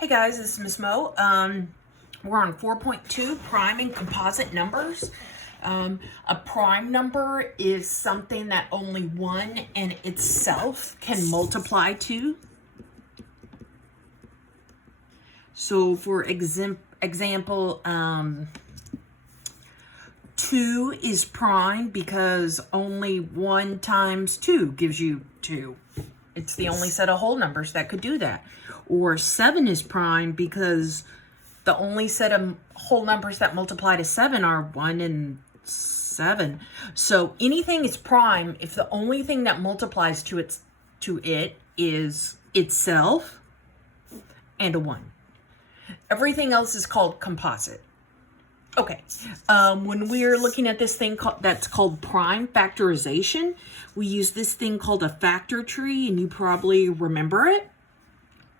Hey guys, this is Miss Mo. We're on 4.2, prime and composite numbers. A prime number is something that only one in itself can multiply to. So for example, 2 is prime because only 1 times 2 gives you 2. It's the only set of whole numbers that could do that. Or 7 is prime because the only set of whole numbers that multiply to 7 are 1 and 7. So anything is prime if the only thing that multiplies to it is itself and a 1. Everything else is called composite. Okay, when we're looking at this thing that's called prime factorization, we use this thing called a factor tree, and you probably remember it.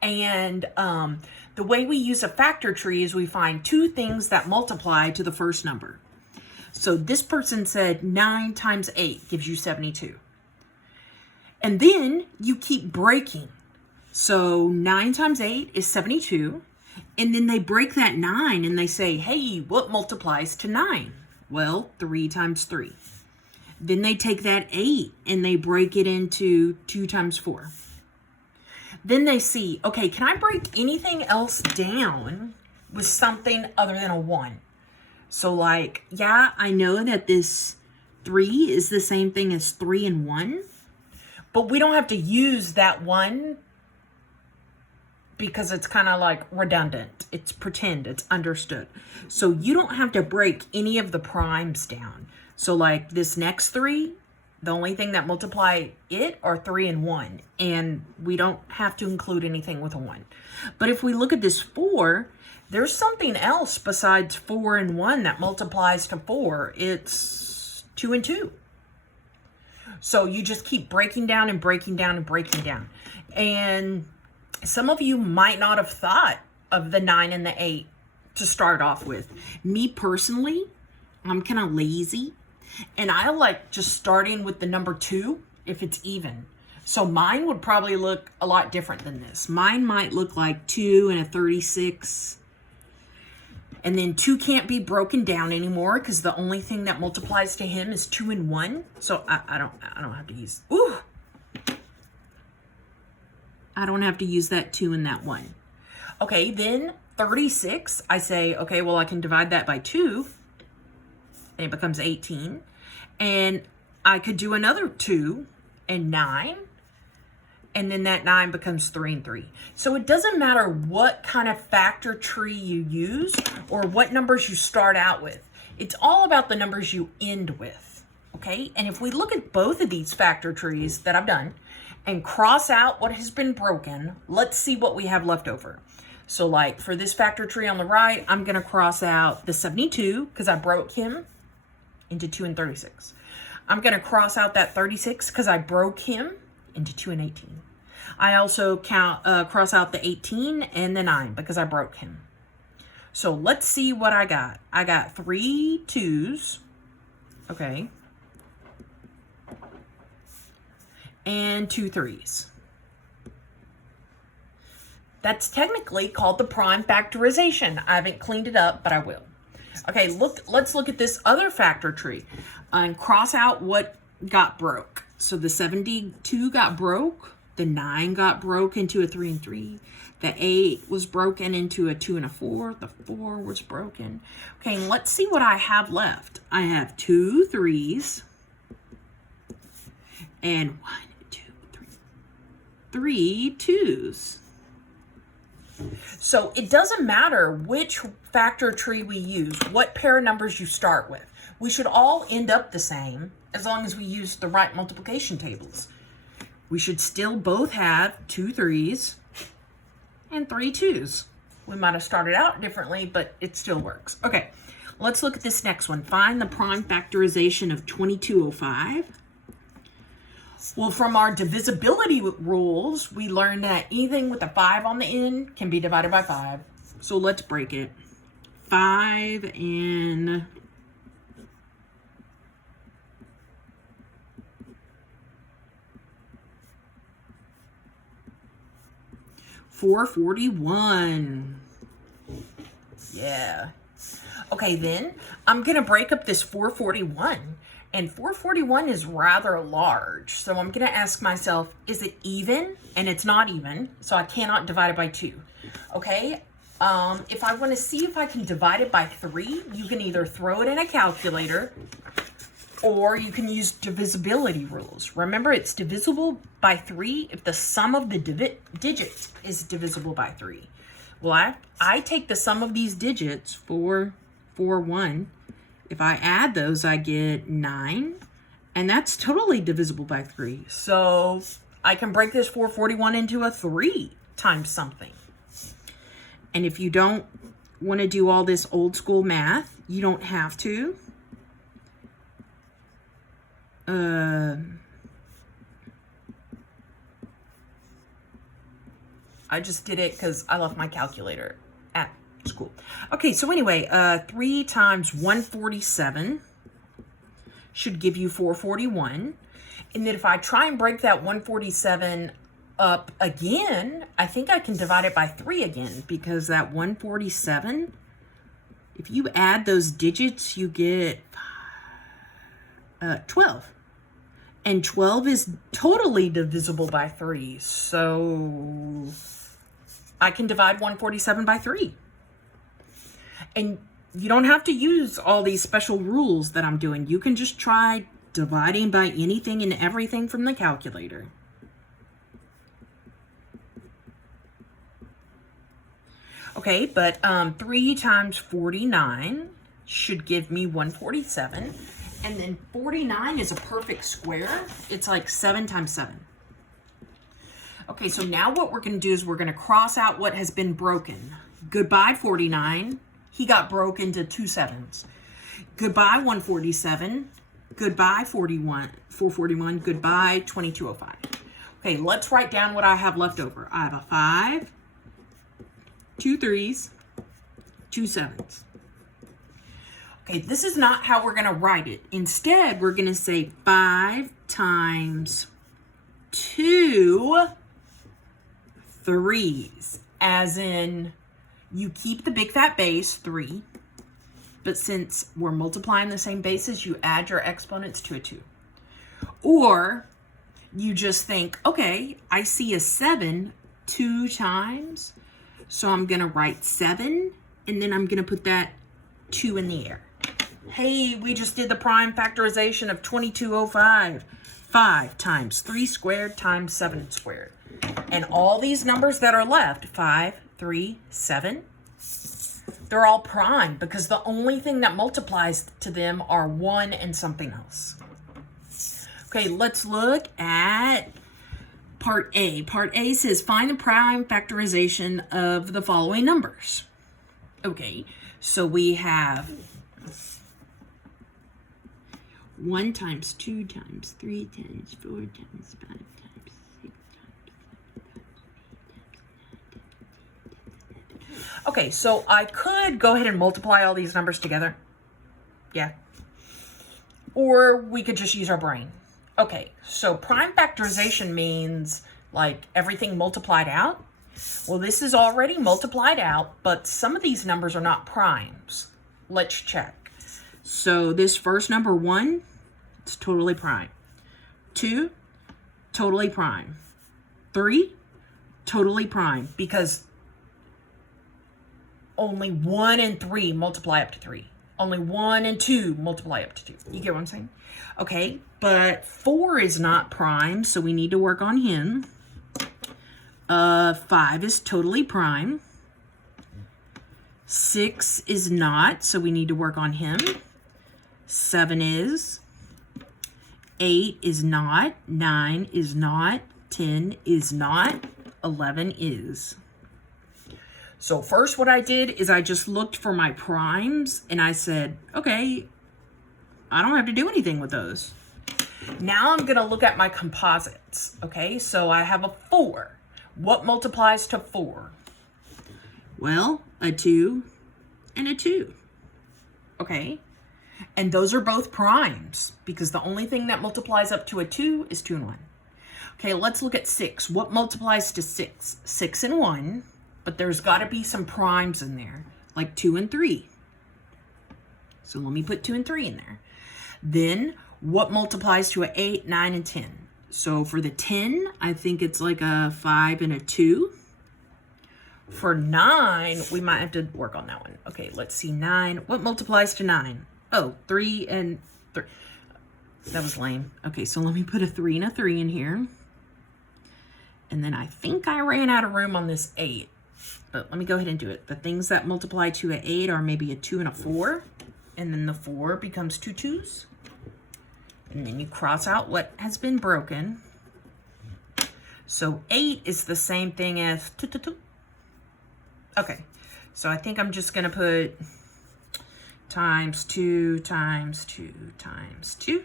And the way we use a factor tree is we find two things that multiply to the first number. So this person said 9 times 8 gives you 72. And then you keep breaking. So 9 times 8 is 72. And then they break that 9 and they say, hey, what multiplies to 9? Well, 3 times 3. Then they take that 8 and they break it into 2 times 4. Then they see, okay, can I break anything else down with something other than a 1? So like, yeah, I know that this 3 is the same thing as 3 and 1, but we don't have to use that 1 because it's kind of like redundant. It's pretend, it's understood. So you don't have to break any of the primes down. So like this next 3, the only thing that multiply it are 3 and 1. And we don't have to include anything with a 1. But if we look at this 4, there's something else besides 4 and 1 that multiplies to 4. It's 2 and 2. So you just keep breaking down and breaking down and breaking down. And some of you might not have thought of the 9 and the 8 to start off with. Me personally, I'm kind of lazy. And I like just starting with the number 2 if it's even. So mine would probably look a lot different than this. Mine might look like 2 and a 36. And then 2 can't be broken down anymore because the only thing that multiplies to him is 2 and 1. So I don't have to use... Ooh! I don't have to use that 2 and that 1. Okay, then 36, I say, okay, well, I can divide that by 2, and it becomes 18. And I could do another 2 and 9, and then that 9 becomes 3 and 3. So it doesn't matter what kind of factor tree you use or what numbers you start out with. It's all about the numbers you end with, okay? And if we look at both of these factor trees that I've done, and cross out what has been broken, let's see what we have left over. So like for this factor tree on the right, I'm gonna cross out the 72 because I broke him into 2 and 36. I'm gonna cross out that 36 because I broke him into 2 and 18. I also cross out the 18 and the 9 because I broke him. So let's see what I got. I got 3 2s, okay, and 2 3s. That's technically called the prime factorization. I haven't cleaned it up, but I will. Okay, let's look at this other factor tree and cross out what got broke. So the 72 got broke, the 9 got broke into a 3 and 3, the 8 was broken into a 2 and a 4, the 4 was broken. Okay, and let's see what I have left. I have 2 3s and 3 2s. So it doesn't matter which factor tree we use, what pair of numbers you start with. We should all end up the same as long as we use the right multiplication tables. We should still both have 2 3s and 3 2s. We might have started out differently, but it still works. Okay, let's look at this next one. Find the prime factorization of 2205. Well, from our divisibility rules, we learned that anything with a 5 on the end can be divided by 5. So let's break it. 5 and 4. 441. Yeah. Okay, then I'm going to break up this 441. And 441 is rather large. So I'm going to ask myself, is it even? And it's not even. So I cannot divide it by 2. Okay. If I want to see if I can divide it by 3, you can either throw it in a calculator or you can use divisibility rules. Remember, it's divisible by 3 if the sum of the digits is divisible by 3. Well, I take the sum of these digits, 4, 4, 1. If I add those, I get 9. And that's totally divisible by 3. So I can break this 441 into a 3 times something. And if you don't want to do all this old school math, you don't have to. I just did it because I left my calculator at school. Okay, so anyway, 3 times 147 should give you 441. And then if I try and break that 147 up again, I think I can divide it by 3 again, because that 147, if you add those digits, you get 12. And 12 is totally divisible by 3. So I can divide 147 by 3. And you don't have to use all these special rules that I'm doing. You can just try dividing by anything and everything from the calculator. Okay, but 3 times 49 should give me 147. And then 49 is a perfect square. It's like 7 times 7. Okay, so now what we're going to do is we're going to cross out what has been broken. Goodbye, 49. He got broke into 2 7s. Goodbye, 147. Goodbye, 441. Goodbye, 2205. Okay, let's write down what I have left over. I have a 5, 2 3s, 2 7s. Okay, this is not how we're going to write it. Instead, we're going to say 5 times 2 3s. As in, you keep the big fat base, 3. But since we're multiplying the same bases, you add your exponents to a 2. Or you just think, okay, I see a 7 2 times. So I'm going to write 7, and then I'm going to put that 2 in the air. Hey, we just did the prime factorization of 2205. 5 times 3 squared times 7 squared. And all these numbers that are left, 5, 3, 7, they're all prime because the only thing that multiplies to them are 1 and something else. Okay, let's look at Part A. Part A says find the prime factorization of the following numbers. Okay, so we have 1 times 2 times 3 times 4 times 5 times 6 times. Okay, so I could go ahead and multiply all these numbers together. Yeah. Or we could just use our brain. Okay, so prime factorization means like everything multiplied out. Well, this is already multiplied out, but some of these numbers are not primes. Let's check. So this first number 1, it's totally prime. 2, totally prime. 3, totally prime, because only 1 and 3 multiply up to 3. Only 1 and 2 multiply up to 2. You get what I'm saying? Okay, but 4 is not prime, so we need to work on him. 5 is totally prime. 6 is not, so we need to work on him. 7 is. 8 is not. 9 is not. 10 is not. 11 is. So first what I did is I just looked for my primes and I said, okay, I don't have to do anything with those. Now I'm going to look at my composites. Okay, so I have a 4. What multiplies to 4? Well, a 2 and a 2. Okay, and those are both primes because the only thing that multiplies up to a 2 is 2 and 1. Okay, let's look at 6. What multiplies to 6? 6 and 1, but there's got to be some primes in there, like 2 and 3. So let me put 2 and 3 in there. Then what multiplies to an 8, 9, and 10? So for the 10, I think it's like a 5 and a 2. For 9, we might have to work on that one. Okay, let's see. 9. What multiplies to 9? Oh, 3 and 3. That was lame. Okay, so let me put a 3 and a 3 in here. And then I think I ran out of room on this 8. But let me go ahead and do it. The things that multiply to an 8 are maybe a 2 and a 4. And then the 4 becomes 2 2s. And then you cross out what has been broken. So 8 is the same thing as 2 2 2. Okay, so I think I'm just going to put times 2 times 2 times 2.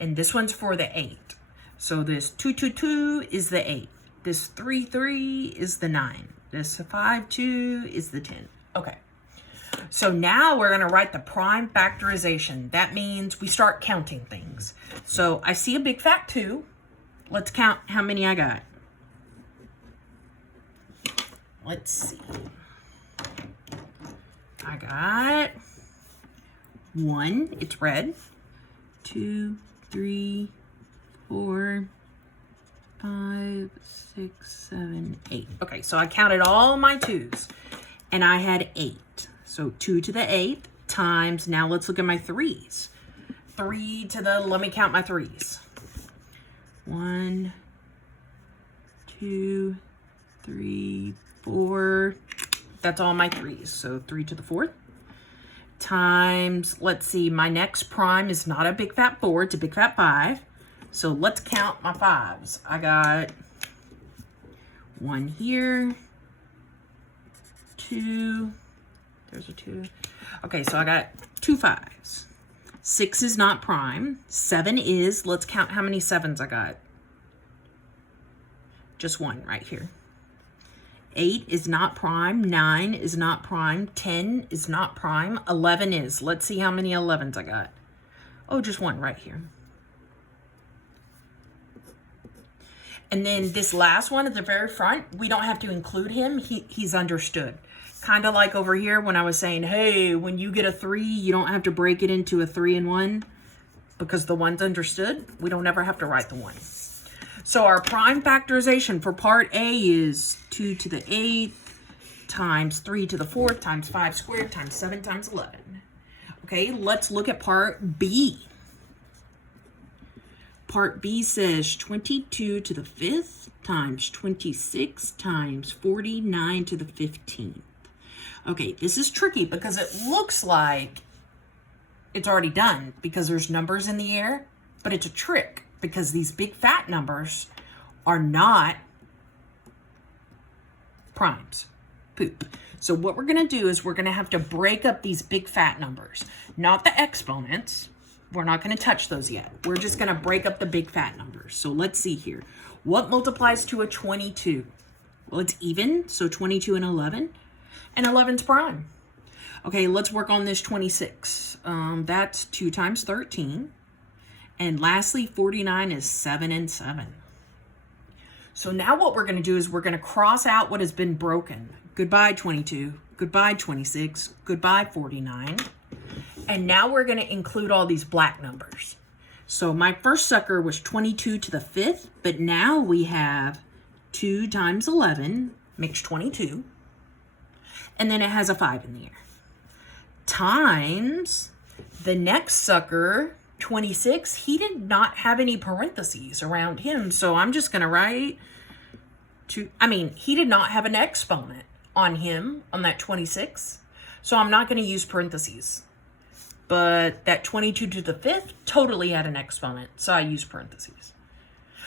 And this one's for the 8. So this 2 2 2 is the 8. This 3 3 is the 9. This 5 2 is the 10. Okay. So now we're going to write the prime factorization. That means we start counting things. So I see a big fat 2. Let's count how many I got. Let's see. I got 1. It's red. 2, 3, 4, 5, 6, 7, 8. Okay, so I counted all my 2s. And I had 8. So 2 to the 8th times, now let's look at my 3s. 3 to the, let me count my 3s. 1, 2, 3, 4. That's all my 3s. So 3 to the 4th. Times, let's see, my next prime is not a big fat 4, it's a big fat 5. So let's count my 5s. I got 1 here, 2, there's a 2. Okay, so I got 2 5s. 6 is not prime. 7 is, let's count how many 7s I got. Just 1 right here. 8 is not prime. 9 is not prime. 10 is not prime. 11 is. Let's see how many 11s I got. Oh, just 1 right here. And then this last one at the very front, we don't have to include him. He's understood. Kind of like over here when I was saying, hey, when you get a 3, you don't have to break it into a 3 and 1 because the 1's understood. We don't ever have to write the 1. So our prime factorization for part A is 2 to the 8th times 3 to the 4th times 5 squared times 7 times 11. Okay, let's look at part B. Part B says 22 to the 5th times 26 times 49 to the 15th. Okay, this is tricky because it looks like it's already done because there's numbers in the air, but it's a trick because these big fat numbers are not primes. Poop. So what we're going to do is we're going to have to break up these big fat numbers, not the exponents. We're not going to touch those yet. We're just going to break up the big fat numbers. So let's see here. What multiplies to a 22? Well, it's even, so 22 and 11. And 11's prime. Okay, let's work on this 26. That's 2 times 13. And lastly, 49 is 7 and 7. So now what we're going to do is we're going to cross out what has been broken. Goodbye, 22. Goodbye, 26. Goodbye, 49. And now we're going to include all these black numbers. So my first sucker was 22 to the 5th, but now we have 2 times 11 makes 22. And then it has a 5 in the air. Times the next sucker, 26, he did not have any parentheses around him. So I'm just going to write he did not have an exponent on him on that 26. So I'm not going to use parentheses. But that 22 to the 5th totally had an exponent. So I use parentheses.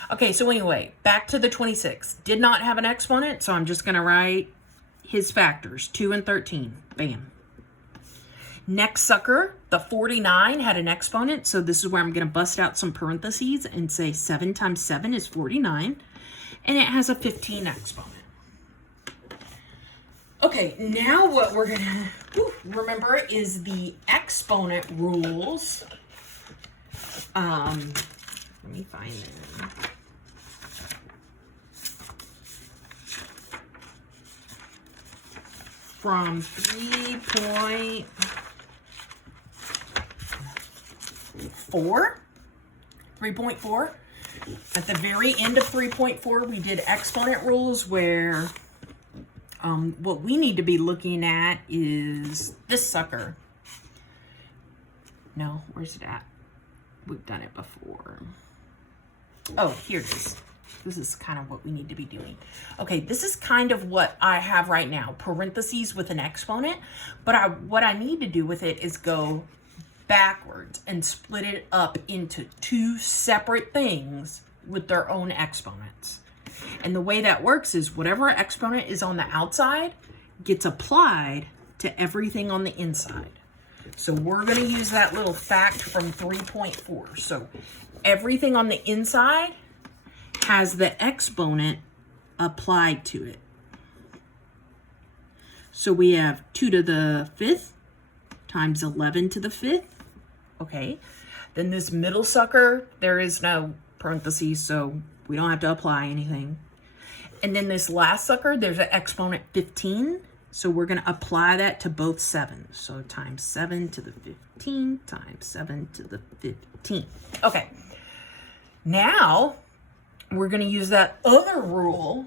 Okay, so anyway, back to the 26. Did not have an exponent. So I'm just going to write his factors, 2 and 13. Bam. Next sucker, the 49 had an exponent. So this is where I'm going to bust out some parentheses and say 7 times 7 is 49. And it has a 15 exponent. Okay, now what we're going to remember is the exponent rules. Let me find them. from 3.4. At the very end of 3.4, we did exponent rules where what we need to be looking at is this sucker. No, where's it at? We've done it before. Oh, here it is. This is kind of what we need to be doing. Okay, this is kind of what I have right now, parentheses with an exponent. But what I need to do with it is go backwards and split it up into two separate things with their own exponents. And the way that works is whatever exponent is on the outside gets applied to everything on the inside. So we're going to use that little fact from 3.4. So everything on the inside has the exponent applied to it. So we have 2 to the 5th times 11 to the 5th. Okay. Then this middle sucker, there is no parentheses, so we don't have to apply anything. And then this last sucker, there's an exponent 15. So we're going to apply that to both 7s. So times 7 to the 15 times 7 to the 15. Okay. Now, we're going to use that other rule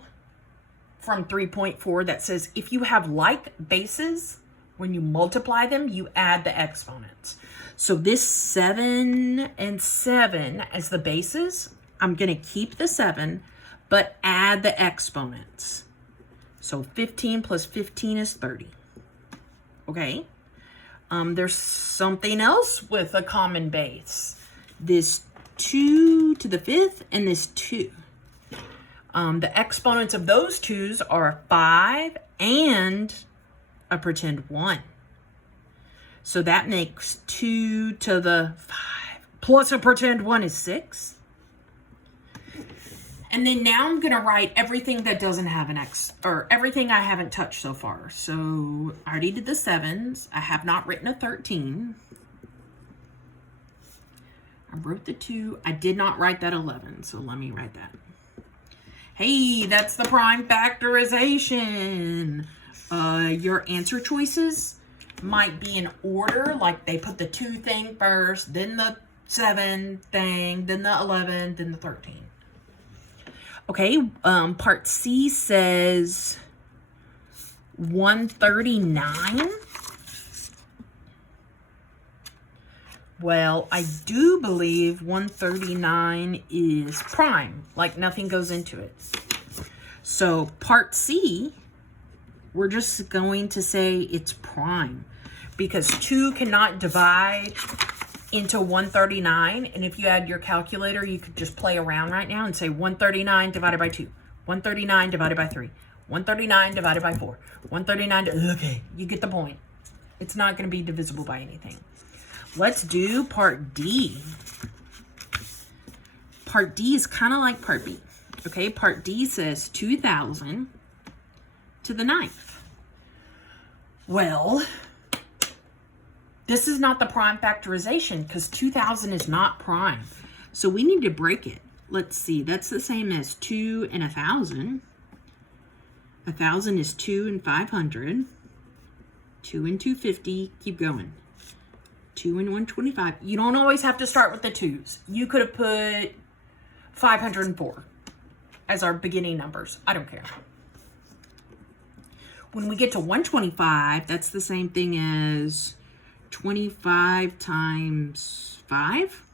from 3.4 that says if you have like bases, when you multiply them, you add the exponents. So this 7 and 7 as the bases, I'm going to keep the 7, but add the exponents. So 15 plus 15 is 30. Okay. There's something else with a common base. This 2 to the 5th and this 2. The exponents of those 2's are 5 and a pretend 1. So that makes 2 to the 5 plus a pretend 1 is 6. And then now I'm going to write everything that doesn't have an X, or everything I haven't touched so far. So I already did the 7s. I have not written a 13. I wrote the 2. I did not write that 11, so let me write that. Hey, that's the prime factorization. Your answer choices might be in order, like they put the 2 thing first, then the 7 thing, then the 11, then the 13. Okay, part C says 139. Well, I do believe 139 is prime, like nothing goes into it. So part C, we're just going to say it's prime because 2 cannot divide into 139. And if you had your calculator, you could just play around right now and say 139 divided by 2, 139 divided by 3, 139 divided by 4, 139. Okay, you get the point. It's not going to be divisible by anything. Let's do part D. Part D is kind of like part B. Okay, part D says 2,000 to the 9th. Well, this is not the prime factorization because 2,000 is not prime. So we need to break it. Let's see, that's the same as 2 and 1,000. 1,000 is 2 and 500. 2 and 250, keep going. 2 and 125. You don't always have to start with the 2's. You could have put 504 as our beginning numbers. I don't care. When we get to 125, that's the same thing as 25 times 5.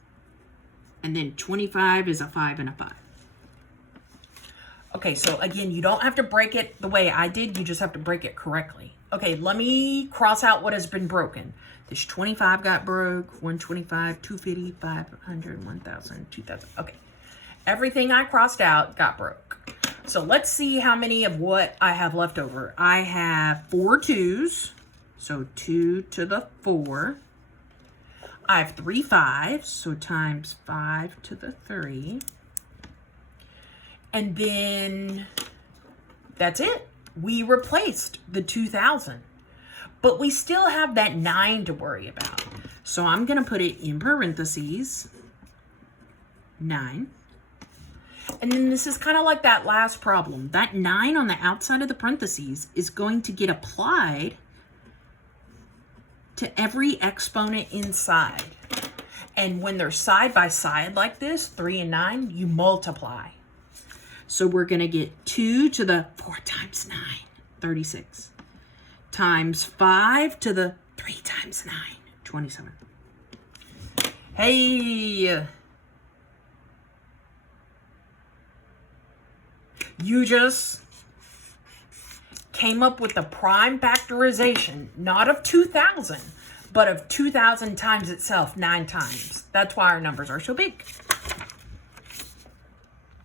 And then 25 is a 5 and a 5. Okay, so again, you don't have to break it the way I did. You just have to break it correctly. Okay, let me cross out what has been broken. This 25 got broke, 125, 250, 500, 1,000, 2,000. Okay, everything I crossed out got broke. So let's see how many of what I have left over. I have 4 2's, so 2 to the 4. I have 3 5's, so times 5 to the 3. And then that's it. We replaced the 2,000. But we still have that 9 to worry about. So I'm going to put it in parentheses, 9. And then this is kind of like that last problem. That 9 on the outside of the parentheses is going to get applied to every exponent inside. And when they're side by side like this, 3 and 9, you multiply. So we're going to get 2 to the 4 times 9, 36, times 5 to the 3 times 9, 27. Hey! You just came up with the prime factorization, not of 2,000, but of 2,000 times itself 9 times. That's why our numbers are so big.